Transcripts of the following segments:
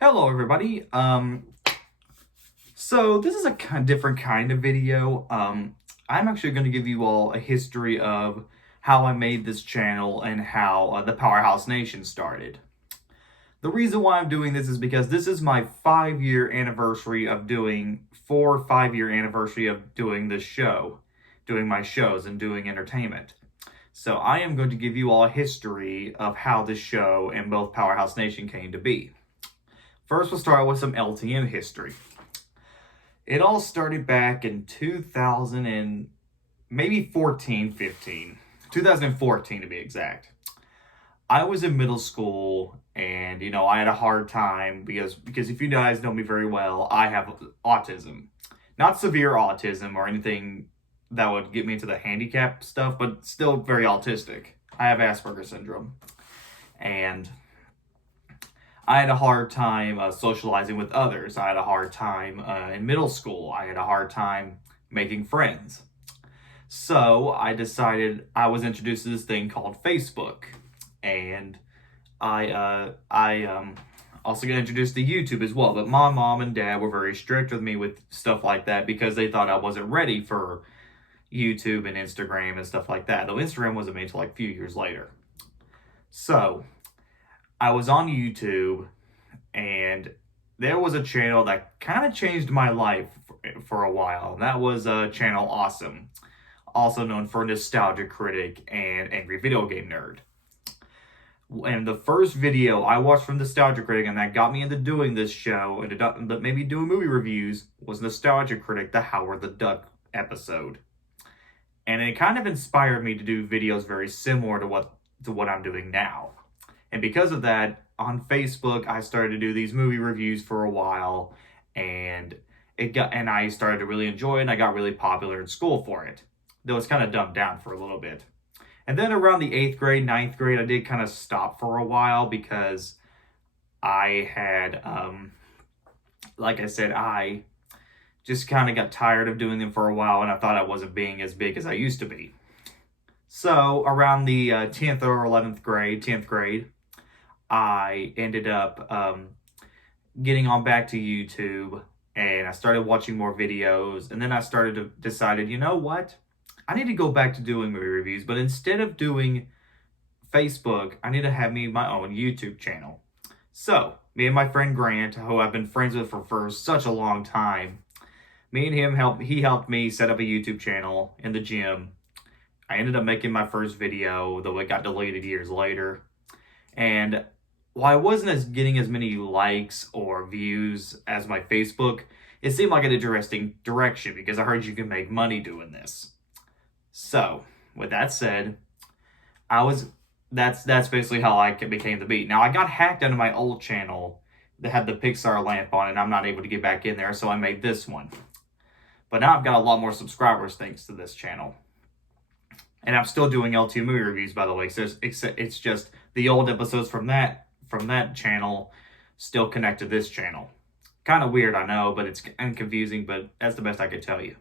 Hello everybody. So this is a different kind of video. I'm actually going to give you all a history of how I made this channel and how the PowerHouse Nation started. The reason why I'm doing this is because this is my 5-year anniversary of doing 5-year anniversary of doing this show, doing my shows and doing entertainment. So I am going to give you all a history of how this show and both PowerHouse Nation came to be. First, we'll start with some LTM history. It all started back in 2000 and maybe 15, 2014 to be exact. I was in middle school and, I had a hard time because if you guys know me very well, I have autism. Not severe autism or anything that would get me into the handicap stuff, but still very autistic. I have Asperger's syndrome. And I had a hard time socializing with others. I had a hard time in middle school. I had a hard time making friends. So I decided I was introduced to this thing called Facebook. And I also got introduced to YouTube as well. But my mom and dad were very strict with me with stuff like that because they thought I wasn't ready for YouTube and Instagram and stuff like that. Though Instagram wasn't made until like a few years later. So I was on YouTube, and there was a channel that kind of changed my life for a while. And that was channel Awesome, also known for Nostalgia Critic and Angry Video Game Nerd. And the first video I watched from Nostalgia Critic, and that got me into doing this show and maybe doing movie reviews, was Nostalgia Critic, the Howard the Duck episode. And it kind of inspired me to do videos very similar to what I'm doing now. And because of that, on Facebook, I started to do these movie reviews for a while, and I started to really enjoy it, and I got really popular in school for it. Though it's kind of dumbed down for a little bit. And then around the 8th grade, 9th grade, I did kind of stop for a while because I had, like I said, I just kind of got tired of doing them for a while, and I thought I wasn't being as big as I used to be. So around the 10th or 10th grade, I ended up getting on back to YouTube, and I started watching more videos, and then I started to decided, you know what? I need to go back to doing movie reviews, but instead of doing Facebook, I need to have my own YouTube channel. So, me and my friend Grant, who I've been friends with for such a long time, me and him he helped me set up a YouTube channel in the gym. I ended up making my first video, though it got deleted years later. And while I wasn't getting as many likes or views as my Facebook, it seemed like an interesting direction because I heard you can make money doing this. So, with that said, that's basically how I became the Beat. Now, I got hacked out of my old channel that had the Pixar lamp on it, and I'm not able to get back in there, so I made this one. But now I've got a lot more subscribers thanks to this channel. And I'm still doing LTM Movie Reviews, by the way. So it's just the old episodes from that channel still connect to this channel. Kind of weird, I know, but it's confusing, but that's the best I could tell you.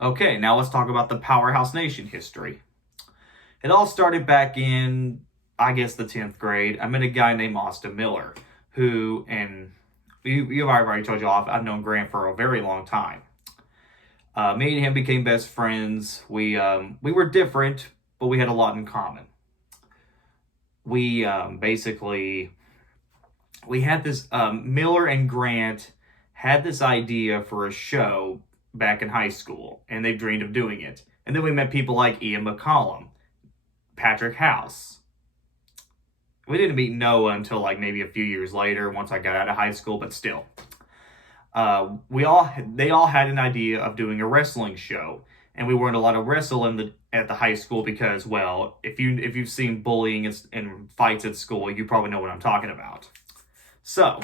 Okay, now let's talk about the PowerHouse Nation history. It all started back in, I guess, the 10th grade. I met a guy named Austin Miller, who, and I've already told you all, I've known Grant for a very long time. Me and him became best friends. We were different, but we had a lot in common. We had this, Miller and Grant had this idea for a show back in high school, and they dreamed of doing it. And then we met people like Ian McCollum, Patrick House. We didn't meet Noah until like maybe a few years later once I got out of high school, but still. They all had an idea of doing a wrestling show, and we weren't allowed to wrestle at the high school because, well, if you've seen bullying and fights at school, you probably know what I'm talking about. So,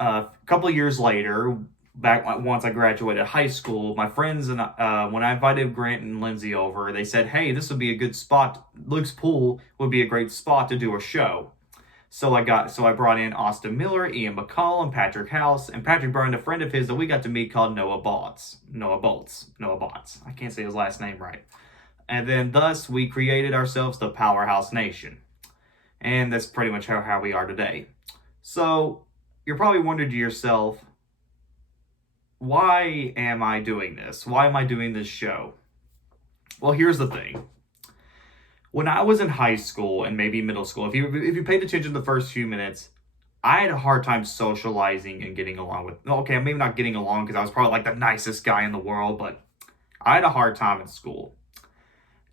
a couple of years later, once I graduated high school, my friends and when I invited Grant and Lindsay over, they said, "Hey, this would be a good spot. Luke's Pool would be a great spot to do a show." So I brought in Austin Miller, Ian McCollum, Patrick House, and Patrick brought in a friend of his that we got to meet called Noah Bolts. I can't say his last name right. And then thus we created ourselves the PowerHouse Nation. And that's pretty much how we are today. So you're probably wondering to yourself, why am I doing this? Why am I doing this show? Well, here's the thing. When I was in high school and maybe middle school, if you paid attention to the first few minutes, I had a hard time socializing and getting along with. Okay, maybe not getting along because I was probably like the nicest guy in the world, but I had a hard time in school.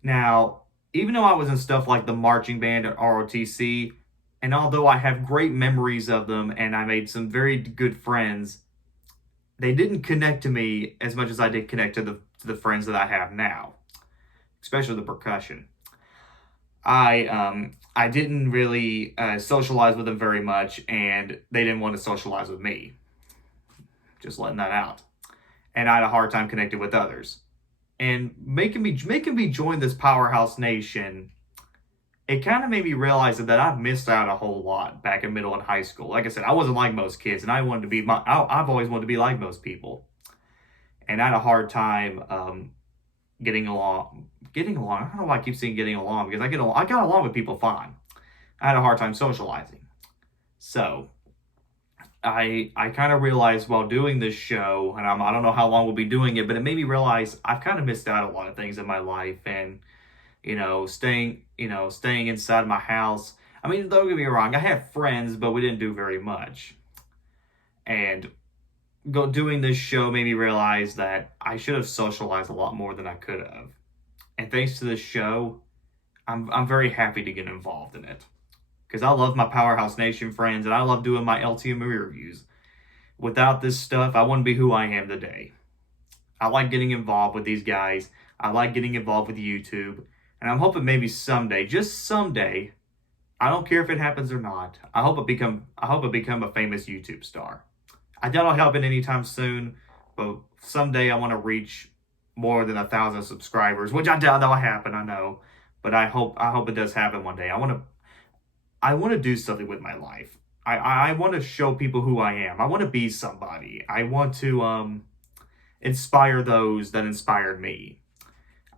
Now, even though I was in stuff like the marching band at ROTC, and although I have great memories of them and I made some very good friends, they didn't connect to me as much as I did connect to the friends that I have now, especially the percussion. I didn't really socialize with them very much, and they didn't want to socialize with me. Just letting that out. And I had a hard time connecting with others. And making me join this PowerHouse Nation, it kind of made me realize that I've missed out a whole lot back in middle and high school. Like I said, I wasn't like most kids, and I've always wanted to be like most people. And I had a hard time getting along. I don't know why I keep saying getting along, because I got along with people fine. I had a hard time socializing. So I kind of realized while doing this show, and I don't know how long we'll be doing it, but it made me realize I've kind of missed out a lot of things in my life, and staying inside my house. I mean, don't get me wrong, I have friends, but we didn't do very much. And doing this show made me realize that I should have socialized a lot more than I could have. And thanks to this show, I'm very happy to get involved in it. Because I love my PowerHouse Nation friends, and I love doing my LTM Movie Reviews. Without this stuff, I wouldn't be who I am today. I like getting involved with these guys. I like getting involved with YouTube. And I'm hoping maybe someday, just someday, I don't care if it happens or not, I hope I become a famous YouTube star. I doubt I'll happen anytime soon, but someday I want to reach more than 1,000 subscribers, which I doubt that'll happen, I know. But I hope it does happen one day. I want to do something with my life. I want to show people who I am. I want to be somebody. I want to inspire those that inspired me.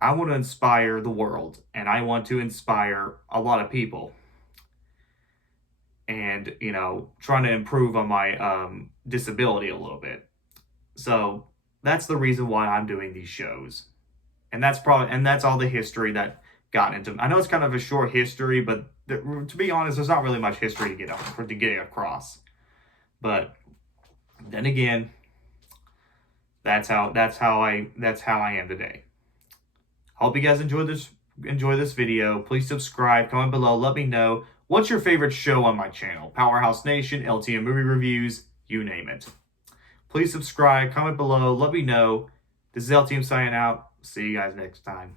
I want to inspire the world, and I want to inspire a lot of people. And, trying to improve on my disability a little bit. So that's the reason why I'm doing these shows. And that's all the history that got into. I know it's kind of a short history, but to be honest, there's not really much history to get across. But then again, that's how I am today. Hope you guys enjoy this video. Please subscribe, comment below, let me know what's your favorite show on my channel. PowerHouse Nation, LTM Movie Reviews, you name it. Please subscribe, comment below, let me know. This is LTM signing out. See you guys next time.